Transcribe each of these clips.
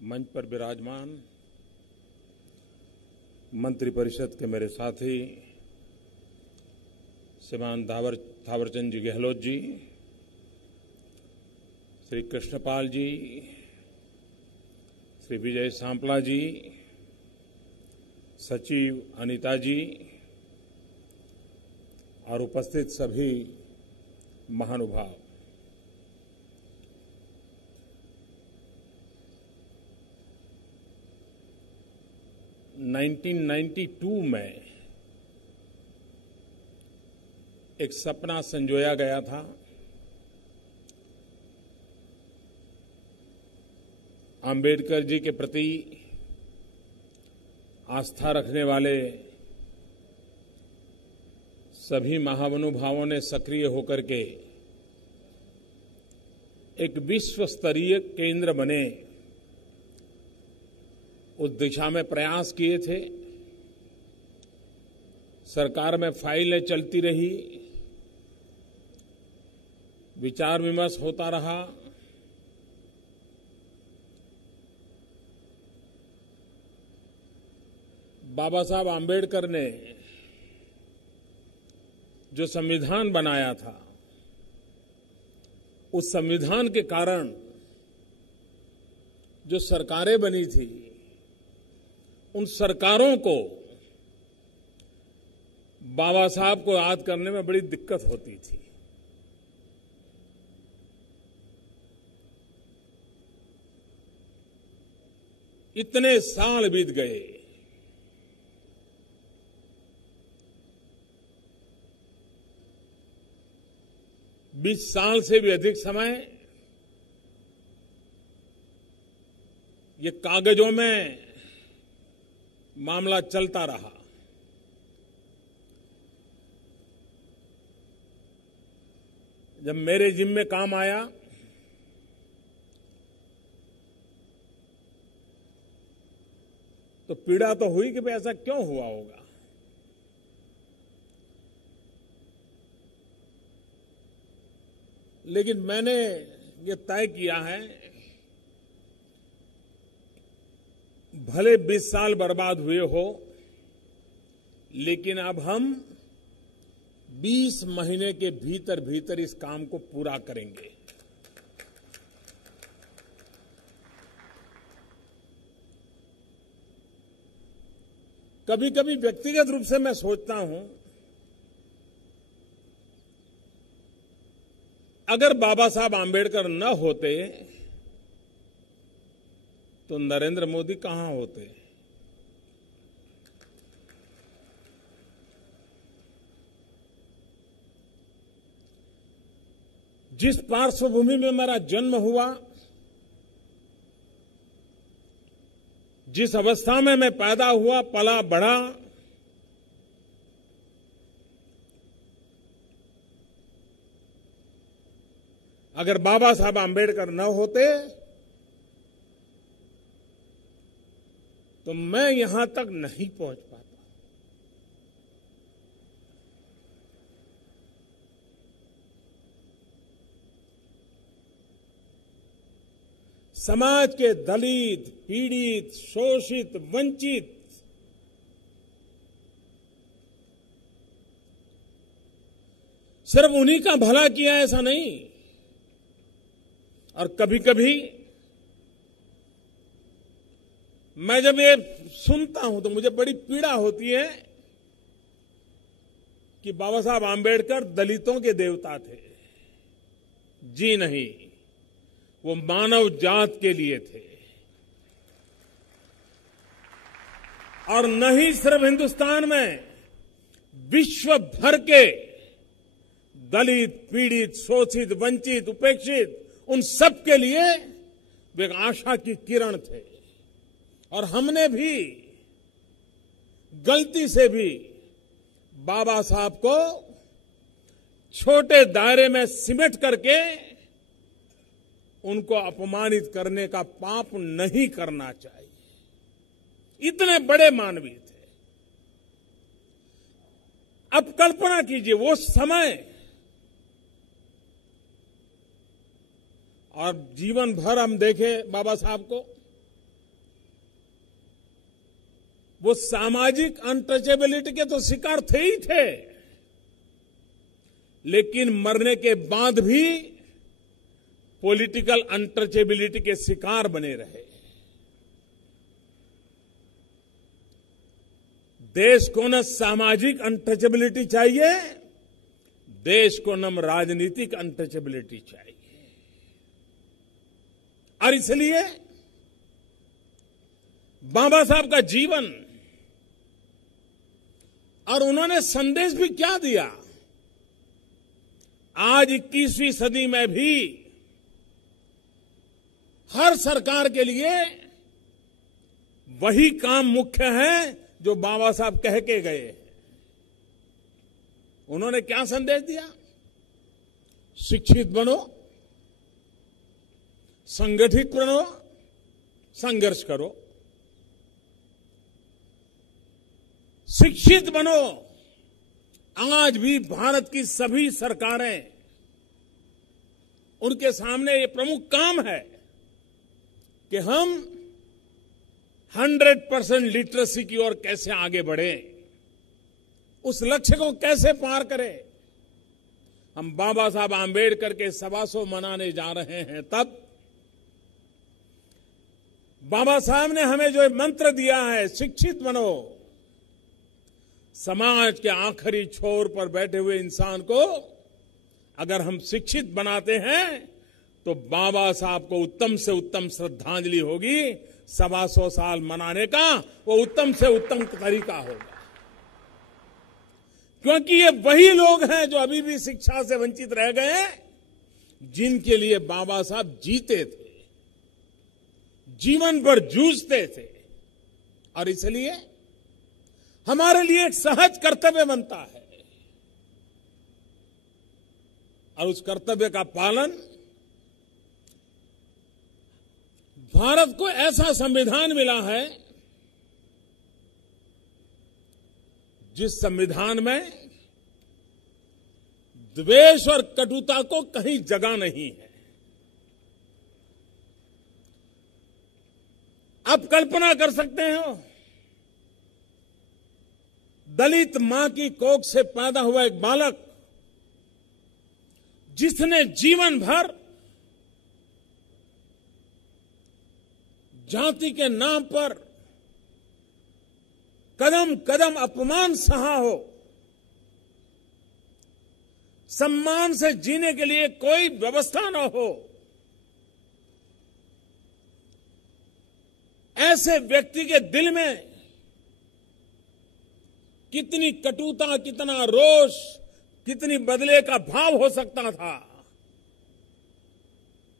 मंच पर विराजमान मंत्रिपरिषद के मेरे साथी श्रीमान थावरचंद जी गहलोत जी, श्री कृष्णपाल जी, श्री विजय सांपला जी, सचिव अनीता जी और उपस्थित सभी महानुभाव, 1992 में एक सपना संजोया गया था। अंबेडकर जी के प्रति आस्था रखने वाले सभी महानुभावों ने सक्रिय होकर के एक विश्व स्तरीय केंद्र बने, उस दिशा में प्रयास किए थे। सरकार में फाइलें चलती रही, विचार विमर्श होता रहा। बाबा साहब आम्बेडकर ने जो संविधान बनाया था, उस संविधान के कारण जो सरकारें बनी थी, उन सरकारों को बाबा साहब को याद करने में बड़ी दिक्कत होती थी। इतने साल बीत गए, बीस साल से भी अधिक समय ये कागजों में मामला चलता रहा। जब मेरे जिम्मे काम आया तो पीड़ा तो हुई कि भाई ऐसा क्यों हुआ होगा। लेकिन मैंने ये तय किया है, भले 20 साल बर्बाद हुए हो, लेकिन अब हम 20 महीने के भीतर भीतर इस काम को पूरा करेंगे। कभी कभी व्यक्तिगत रूप से मैं सोचता हूं, अगर बाबा साहब आम्बेडकर न होते तो नरेंद्र मोदी कहां होते। जिस पार्श्वभूमि में मेरा जन्म हुआ, जिस अवस्था में मैं पैदा हुआ, पला बढ़ा, अगर बाबा साहब आम्बेडकर न होते तो मैं यहां तक नहीं पहुंच पाता। समाज के दलित, पीड़ित, शोषित, वंचित, सिर्फ उन्हीं का भला किया ऐसा नहीं। और कभी कभी मैं जब ये सुनता हूं तो मुझे बड़ी पीड़ा होती है कि बाबा साहब आम्बेडकर दलितों के देवता थे। जी नहीं, वो मानव जात के लिए थे। और न ही सिर्फ हिंदुस्तान में, विश्व भर के दलित, पीड़ित, शोषित, वंचित, उपेक्षित, उन सब के लिए वे एक आशा की किरण थे। और हमने भी गलती से भी बाबा साहब को छोटे दायरे में सिमट करके उनको अपमानित करने का पाप नहीं करना चाहिए। इतने बड़े मानवीय थे। अब कल्पना कीजिए वो समय, और जीवन भर हम देखें बाबा साहब को, वो सामाजिक अनटचेबिलिटी के तो शिकार थे ही थे, लेकिन मरने के बाद भी पॉलिटिकल अनटचेबिलिटी के शिकार बने रहे। देश को न सामाजिक अनटचेबिलिटी चाहिए, देश को न राजनीतिक अनटचेबिलिटी चाहिए। और इसलिए बाबा साहब का जीवन और उन्होंने संदेश भी क्या दिया, आज 21वीं सदी में भी हर सरकार के लिए वही काम मुख्य है जो बाबा साहब कह के गए। उन्होंने क्या संदेश दिया? शिक्षित बनो, संगठित बनो, संघर्ष करो। शिक्षित बनो। आज भी भारत की सभी सरकारें, उनके सामने ये प्रमुख काम है कि हम 100% लिटरेसी की ओर कैसे आगे बढ़े, उस लक्ष्य को कैसे पार करें। हम बाबा साहब आंबेडकर के 125 मनाने जा रहे हैं, तब बाबा साहब ने हमें जो मंत्र दिया है, शिक्षित बनो, समाज के आखिरी छोर पर बैठे हुए इंसान को अगर हम शिक्षित बनाते हैं तो बाबा साहब को उत्तम से उत्तम श्रद्धांजलि होगी। 125 साल मनाने का वो उत्तम से उत्तम तरीका होगा, क्योंकि ये वही लोग हैं जो अभी भी शिक्षा से वंचित रह गए, जिनके लिए बाबा साहब जीते थे, जीवन भर जूझते थे। और इसलिए हमारे लिए एक सहज कर्तव्य बनता है, और उस कर्तव्य का पालन भारत को ऐसा संविधान मिला है जिस संविधान में द्वेष और कटुता को कहीं जगह नहीं है। आप कल्पना कर सकते हो, दलित मां की कोख से पैदा हुआ एक बालक जिसने जीवन भर जाति के नाम पर कदम कदम अपमान सहा हो, सम्मान से जीने के लिए कोई व्यवस्था न हो, ऐसे व्यक्ति के दिल में कितनी कटुता, कितना रोष, कितनी बदले का भाव हो सकता था।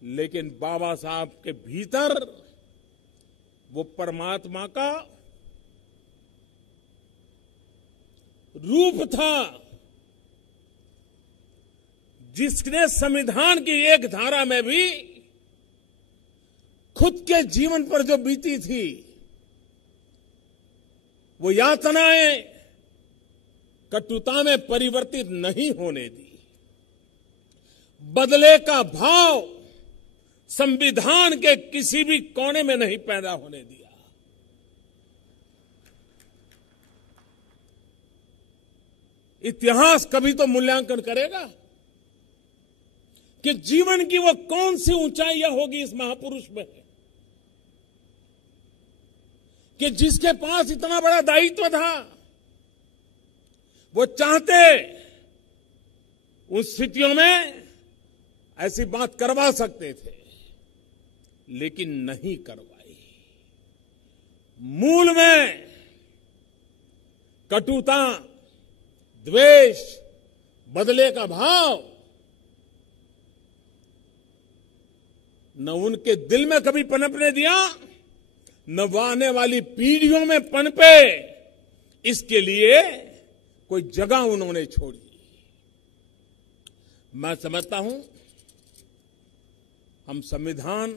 लेकिन बाबा साहब के भीतर वो परमात्मा का रूप था, जिसने संविधान की एक धारा में भी खुद के जीवन पर जो बीती थी वो यातनाएं कटुता में परिवर्तित नहीं होने दी। बदले का भाव संविधान के किसी भी कोने में नहीं पैदा होने दिया। इतिहास कभी तो मूल्यांकन करेगा कि जीवन की वो कौन सी ऊंचाइयां होगी इस महापुरुष में कि जिसके पास इतना बड़ा दायित्व था। वो चाहते उन स्थितियों में ऐसी बात करवा सकते थे, लेकिन नहीं करवाई। मूल में कटुता, द्वेष, बदले का भाव न उनके दिल में कभी पनपने दिया, न वो आने वाली पीढ़ियों में पनपे, इसके लिए कोई जगह उन्होंने छोड़ी। मैं समझता हूं हम संविधान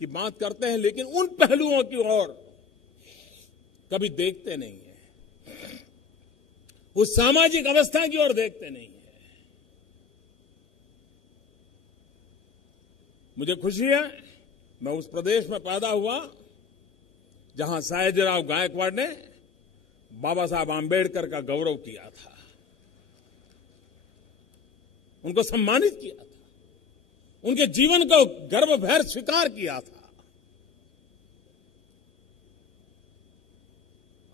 की बात करते हैं, लेकिन उन पहलुओं की ओर कभी देखते नहीं है, उस सामाजिक अवस्था की ओर देखते नहीं है। मुझे खुशी है मैं उस प्रदेश में पैदा हुआ जहां सयाजीराव गायकवाड़ ने बाबा साहब आंबेडकर का गौरव किया था, उनको सम्मानित किया था, उनके जीवन को गर्वभर स्वीकार किया था।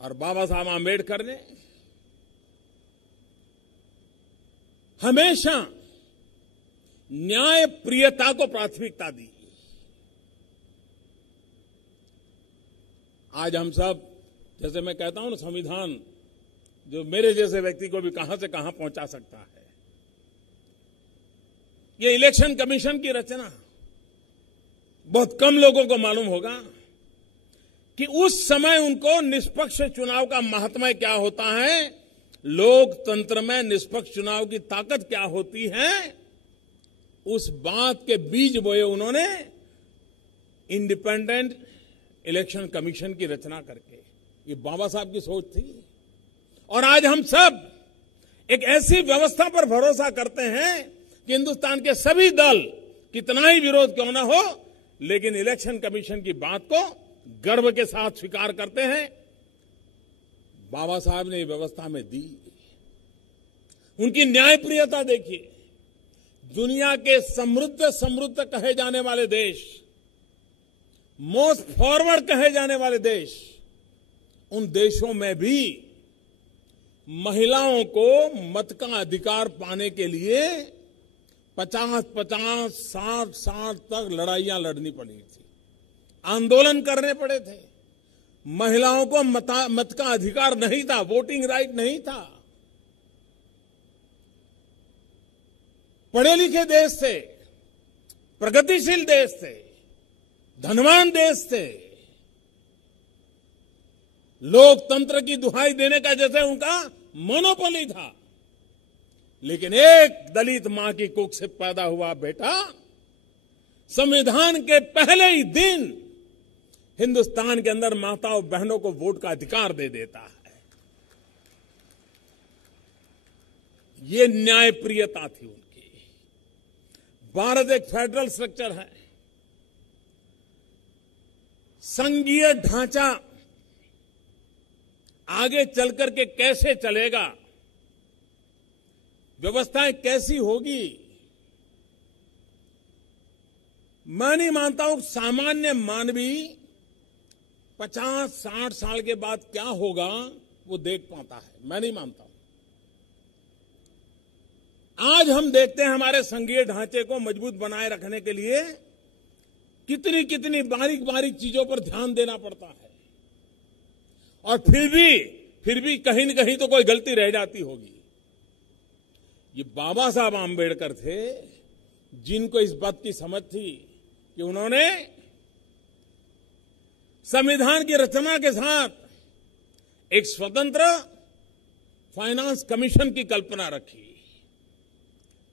और बाबा साहब आंबेडकर ने हमेशा न्याय प्रियता को प्राथमिकता दी। आज हम सब, जैसे मैं कहता हूं ना, संविधान जो मेरे जैसे व्यक्ति को भी कहां से कहां पहुंचा सकता है। ये इलेक्शन कमीशन की रचना बहुत कम लोगों को मालूम होगा कि उस समय उनको निष्पक्ष चुनाव का महात्म्य क्या होता है, लोकतंत्र में निष्पक्ष चुनाव की ताकत क्या होती है, उस बात के बीज बोए उन्होंने इंडिपेंडेंट इलेक्शन कमीशन की रचना करके। ये बाबा साहब की सोच थी। और आज हम सब एक ऐसी व्यवस्था पर भरोसा करते हैं कि हिंदुस्तान के सभी दल कितना ही विरोध क्यों न हो, लेकिन इलेक्शन कमीशन की बात को गर्व के साथ स्वीकार करते हैं। बाबा साहब ने व्यवस्था में दी। उनकी न्यायप्रियता देखिए। दुनिया के समृद्ध कहे जाने वाले देश, मोस्ट फॉरवर्ड कहे जाने वाले देश, उन देशों में भी महिलाओं को मत का अधिकार पाने के लिए 50-50, 60-60 तक लड़ाइयां लड़नी पड़ी थी, आंदोलन करने पड़े थे। महिलाओं को मत का अधिकार नहीं था, वोटिंग राइट नहीं था। पढ़े लिखे देश थे, प्रगतिशील देश थे, धनवान देश थे, लोकतंत्र की दुहाई देने का जैसे उनका मोनोपोली था। लेकिन एक दलित मां की कुख से पैदा हुआ बेटा संविधान के पहले ही दिन हिंदुस्तान के अंदर माताओं बहनों को वोट का अधिकार दे देता है। ये न्यायप्रियता थी उनकी। भारत एक फेडरल स्ट्रक्चर है। संघीय ढांचा आगे चलकर के कैसे चलेगा, व्यवस्थाएं कैसी होगी, मैं नहीं मानता हूं सामान्य मानवी 50-60 साल के बाद क्या होगा वो देख पाता है। मैं नहीं मानता हूं। आज हम देखते हैं हमारे संघीय ढांचे को मजबूत बनाए रखने के लिए कितनी कितनी बारीक बारीक चीजों पर ध्यान देना पड़ता है। और फिर भी कहीं न कहीं तो कोई गलती रह जाती होगी। ये बाबा साहब आंबेडकर थे जिनको इस बात की समझ थी कि उन्होंने संविधान की रचना के साथ एक स्वतंत्र फाइनेंस कमीशन की कल्पना रखी।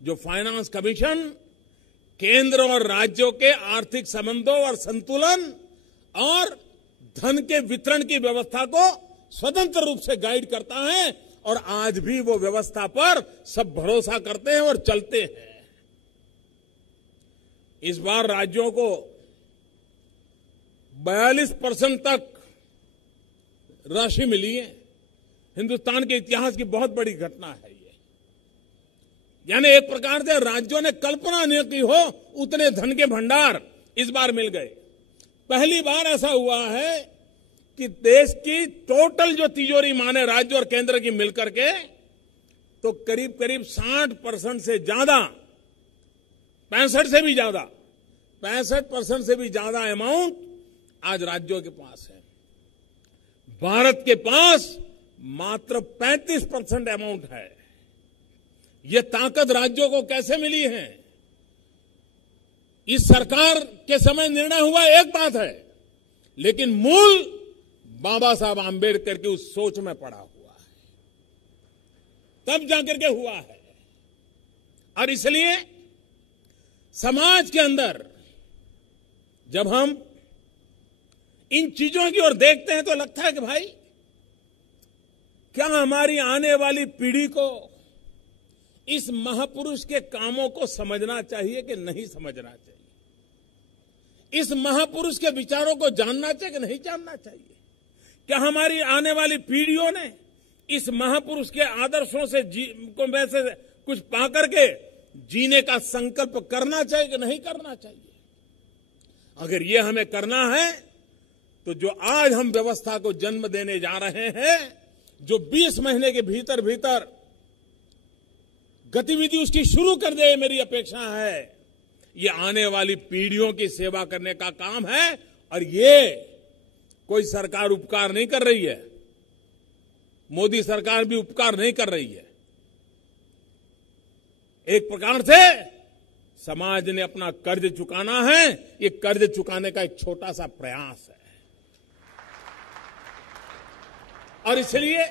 जो फाइनेंस कमीशन केंद्र और राज्यों के आर्थिक संबंधों और संतुलन और धन के वितरण की व्यवस्था को स्वतंत्र रूप से गाइड करता है। और आज भी वो व्यवस्था पर सब भरोसा करते हैं और चलते हैं। इस बार राज्यों को 42% तक राशि मिली है। हिंदुस्तान के इतिहास की बहुत बड़ी घटना है ये। यानी एक प्रकार से राज्यों ने कल्पना नहीं की हो उतने धन के भंडार इस बार मिल गए। पहली बार ऐसा हुआ है कि देश की टोटल जो तिजोरी माने राज्य और केंद्र की मिलकर के तो करीब 60% से ज्यादा, 65% से भी ज्यादा अमाउंट आज राज्यों के पास है। भारत के पास मात्र 35% अमाउंट है। ये ताकत राज्यों को कैसे मिली है? इस सरकार के समय निर्णय हुआ एक बात है, लेकिन मूल बाबा साहब आंबेडकर की उस सोच में पड़ा हुआ है, तब जाकर के हुआ है। और इसलिए समाज के अंदर जब हम इन चीजों की ओर देखते हैं तो लगता है कि भाई क्या हमारी आने वाली पीढ़ी को इस महापुरुष के कामों को समझना चाहिए कि नहीं समझना चाहिए? इस महापुरुष के विचारों को जानना चाहिए कि नहीं जानना चाहिए? क्या हमारी आने वाली पीढ़ियों ने इस महापुरुष के आदर्शों से में से कुछ पाकर के जीने का संकल्प करना चाहिए कि नहीं करना चाहिए? अगर ये हमें करना है तो जो आज हम व्यवस्था को जन्म देने जा रहे हैं, जो 20 महीने के भीतर भीतर गतिविधि उसकी शुरू कर दे, मेरी अपेक्षा है। ये आने वाली पीढ़ियों की सेवा करने का काम है और ये कोई सरकार उपकार नहीं कर रही है। मोदी सरकार भी उपकार नहीं कर रही है। एक प्रकार से समाज ने अपना कर्ज चुकाना है, ये कर्ज चुकाने का एक छोटा सा प्रयास है। और इसलिए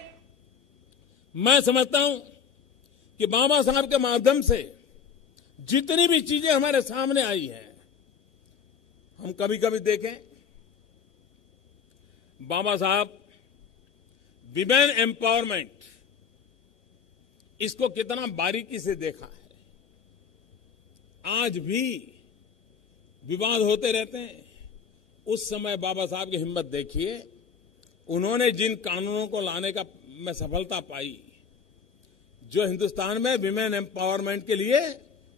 मैं समझता हूं कि बाबा साहब के माध्यम से जितनी भी चीजें हमारे सामने आई हैं, हम कभी कभी देखें बाबा साहब विमेन एम्पावरमेंट, इसको कितना बारीकी से देखा है। आज भी विवाद होते रहते हैं। उस समय बाबा साहब की हिम्मत देखिए। उन्होंने जिन कानूनों को लाने का में सफलता पाई, जो हिंदुस्तान में विमेन एम्पावरमेंट के लिए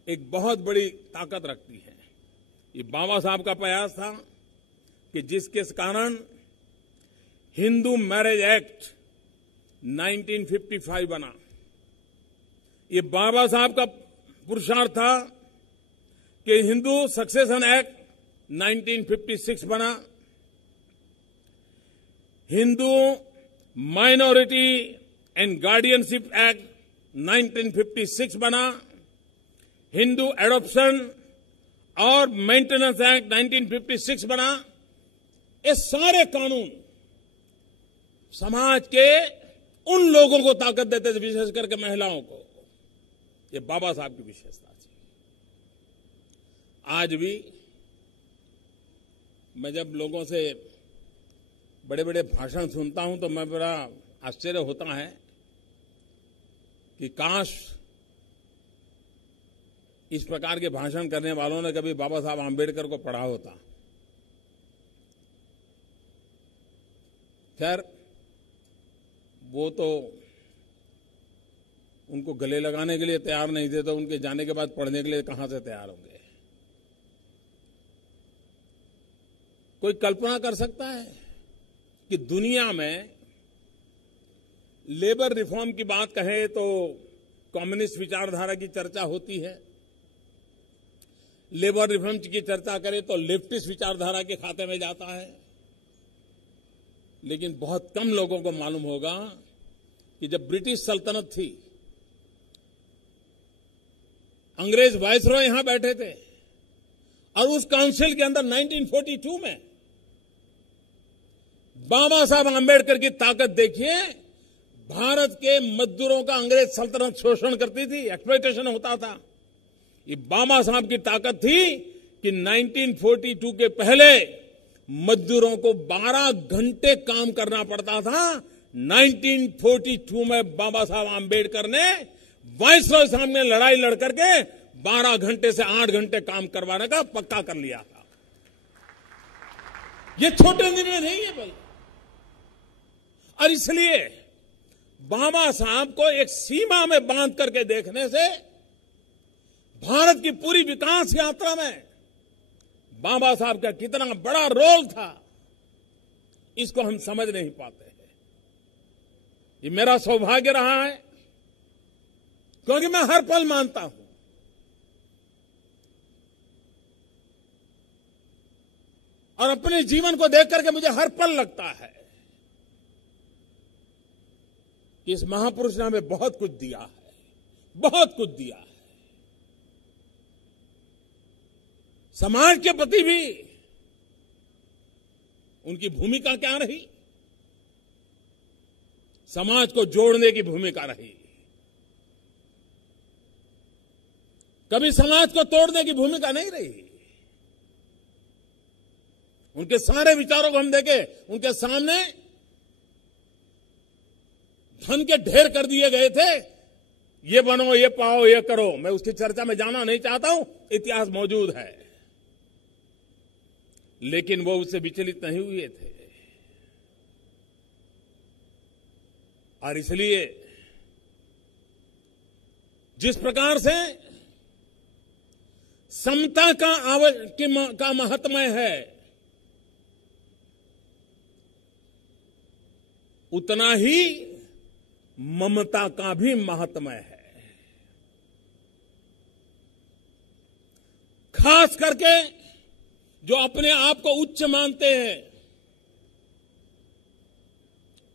एक बहुत बड़ी ताकत रखती है। ये बाबा साहब का प्रयास था कि जिसके कारण हिंदू मैरिज एक्ट 1955 बना। ये बाबा साहब का पुरुषार्थ था कि हिंदू सक्सेशन एक्ट 1956 बना। Hindu minority and guardianship act 1956 बना। हिंदू एडॉप्शन और मेंटेनेंस एक्ट 1956 बना। ये सारे कानून समाज के उन लोगों को ताकत देते थे, विशेष करके महिलाओं को। ये बाबा साहब की विशेषता थी। आज भी मैं जब लोगों से बड़े बड़े भाषण सुनता हूं तो मैं बड़ा आश्चर्य होता है कि काश इस प्रकार के भाषण करने वालों ने कभी बाबा साहब आंबेडकर को पढ़ा होता। खैर, वो तो उनको गले लगाने के लिए तैयार नहीं थे, तो उनके जाने के बाद पढ़ने के लिए कहां से तैयार होंगे? कोई कल्पना कर सकता है कि दुनिया में लेबर रिफॉर्म की बात कहें तो कम्युनिस्ट विचारधारा की चर्चा होती है। लेबर रिफॉर्म की चर्चा करें तो लेफ्टिस्ट विचारधारा के खाते में जाता है। लेकिन बहुत कम लोगों को मालूम होगा कि जब ब्रिटिश सल्तनत थी, अंग्रेज वायसरॉय यहां बैठे थे और उस काउंसिल के अंदर 1942 में बाबा साहब आंबेडकर की ताकत देखिए। भारत के मजदूरों का अंग्रेज सल्तनत शोषण करती थी, एक्सप्लॉयटेशन होता था। ये बाबा साहब की ताकत थी कि 1942 के पहले मजदूरों को 12 घंटे काम करना पड़ता था। 1942 में बाबा साहब आंबेडकर ने वायसरॉय सामने लड़ाई लड़ करके 12 घंटे से 8 घंटे काम करवाने का पक्का कर लिया था। ये छोटे निर्णय नहीं है भाई। और इसलिए बाबा साहब को एक सीमा में बांध करके देखने से भारत की पूरी विकास यात्रा में बाबा साहब का कितना बड़ा रोल था, इसको हम समझ नहीं पाते हैं। ये मेरा सौभाग्य रहा है क्योंकि मैं हर पल मानता हूं और अपने जीवन को देख करके मुझे हर पल लगता है कि इस महापुरुष ने हमें बहुत कुछ दिया है, बहुत कुछ दिया है। समाज के प्रति भी उनकी भूमिका क्या रही? समाज को जोड़ने की भूमिका रही। कभी समाज को तोड़ने की भूमिका नहीं रही। उनके सारे विचारों को हम देखें, उनके सामने धन के ढेर कर दिए गए थे। ये बनो, ये पाओ, ये करो। मैं उसकी चर्चा में जाना नहीं चाहता हूं, इतिहास मौजूद है। लेकिन वो उससे विचलित नहीं हुए थे। और इसलिए जिस प्रकार से समता का महात्म्य है, उतना ही ममता का भी महात्म्य है। खास करके जो अपने आप को उच्च मानते हैं,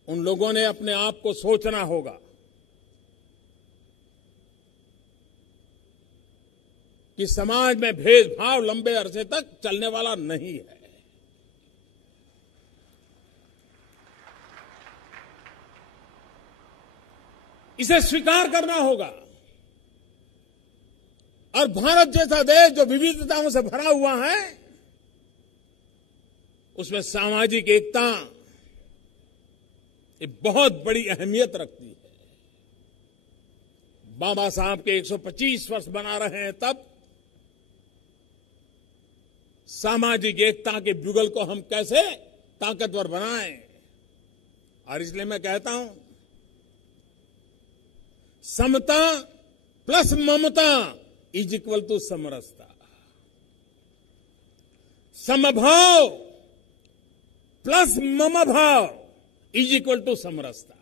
उन लोगों ने अपने आप को सोचना होगा कि समाज में भेदभाव लंबे अरसे तक चलने वाला नहीं है। इसे स्वीकार करना होगा। और भारत जैसा देश जो विविधताओं से भरा हुआ है, उसमें सामाजिक एकता एक बहुत बड़ी अहमियत रखती है। बाबा साहब के 125 वर्ष बना रहे हैं, तब सामाजिक एकता के युगल को हम कैसे ताकतवर बनाएं। और इसलिए मैं कहता हूं, समता प्लस ममता इज इक्वल टू समरसता। समभाव प्लस मम भाव इज इक्वल टू समरसता।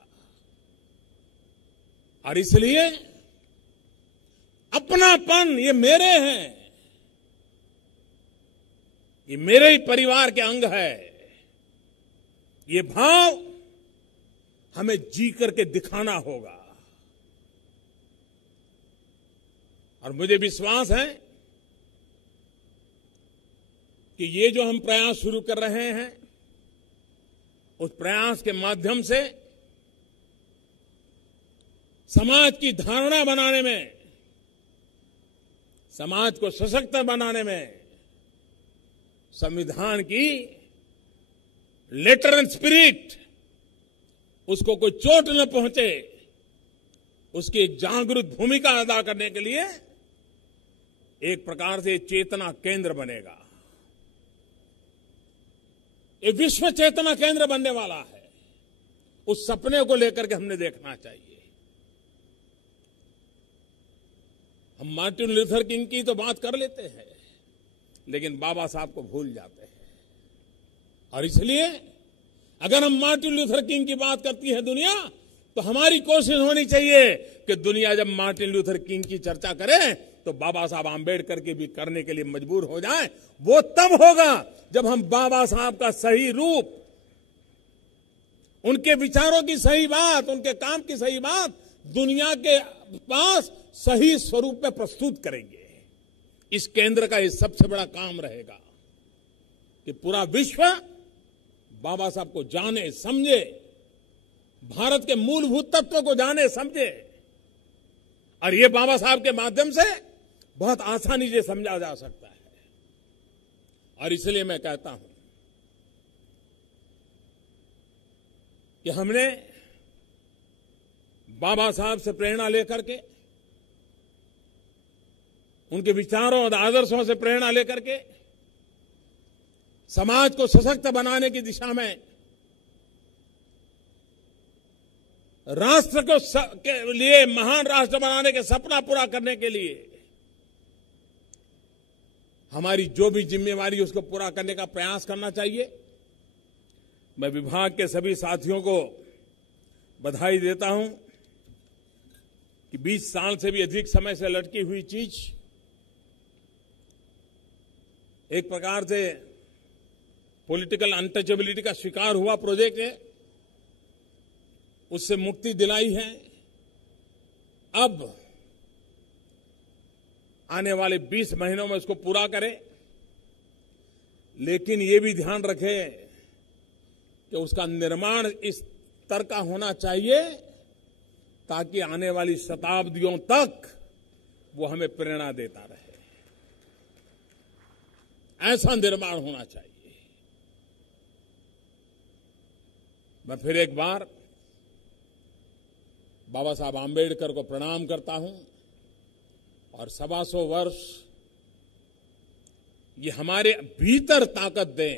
और इसलिए अपनापन, ये मेरे हैं, ये मेरे ही परिवार के अंग है, ये भाव हमें जी करके दिखाना होगा। और मुझे विश्वास है कि ये जो हम प्रयास शुरू कर रहे हैं, उस प्रयास के माध्यम से समाज की धारणा बनाने में, समाज को सशक्त बनाने में, संविधान की लेटर एंड स्पिरिट, उसको कोई चोट न पहुंचे, उसकी जागरूक भूमिका अदा करने के लिए एक प्रकार से चेतना केंद्र बनेगा। ये विश्व चेतना केंद्र बनने वाला है। उस सपने को लेकर के हमने देखना चाहिए। हम मार्टिन लूथर किंग की तो बात कर लेते हैं, लेकिन बाबा साहब को भूल जाते हैं। और इसलिए अगर हम मार्टिन लूथर किंग की बात करती है दुनिया, तो हमारी कोशिश होनी चाहिए कि दुनिया जब मार्टिन लूथर किंग की चर्चा करे तो बाबा साहब आंबेडकर की भी करने के लिए मजबूर हो जाए। वो तब होगा जब हम बाबा साहब का सही रूप, उनके विचारों की सही बात, उनके काम की सही बात दुनिया के पास सही स्वरूप में प्रस्तुत करेंगे। इस केंद्र का ये सबसे बड़ा काम रहेगा कि पूरा विश्व बाबा साहब को जाने समझे, भारत के मूलभूत तत्वों को जाने समझे। और ये बाबा साहब के माध्यम से बहुत आसानी से समझा जा सकता है। और इसलिए मैं कहता हूं कि हमने बाबा साहब से प्रेरणा लेकर के, उनके विचारों और आदर्शों से प्रेरणा लेकर के समाज को सशक्त बनाने की दिशा में, राष्ट्र को के लिए महान राष्ट्र बनाने के सपना पूरा करने के लिए हमारी जो भी जिम्मेवारी उसको पूरा करने का प्रयास करना चाहिए। मैं विभाग के सभी साथियों को बधाई देता हूं कि 20 साल से भी अधिक समय से लटकी हुई चीज एक प्रकार से पॉलिटिकल अनटचेबिलिटी का शिकार हुआ प्रोजेक्ट है, उससे मुक्ति दिलाई है। अब आने वाले 20 महीनों में इसको पूरा करें, लेकिन ये भी ध्यान रखें कि उसका निर्माण इस स्तर का होना चाहिए ताकि आने वाली शताब्दियों तक वो हमें प्रेरणा देता रहे। ऐसा निर्माण होना चाहिए। मैं फिर एक बार बाबा साहब आंबेडकर को प्रणाम करता हूं और 125 वर्ष ये हमारे भीतर ताकत दे,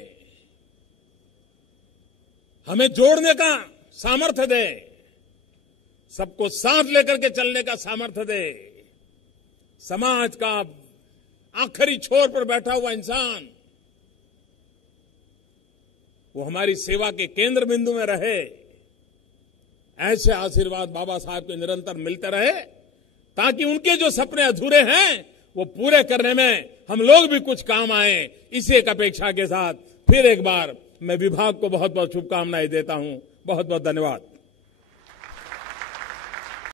हमें जोड़ने का सामर्थ्य दे, सबको साथ लेकर के चलने का सामर्थ्य दे। समाज का आखिरी छोर पर बैठा हुआ इंसान वो हमारी सेवा के केंद्र बिंदु में रहे। ऐसे आशीर्वाद बाबा साहब को निरंतर मिलते रहे ताकि उनके जो सपने अधूरे हैं वो पूरे करने में हम लोग भी कुछ काम आए। इसी एक अपेक्षा के साथ फिर एक बार मैं विभाग को बहुत बहुत शुभकामनाएं देता हूं। बहुत बहुत धन्यवाद।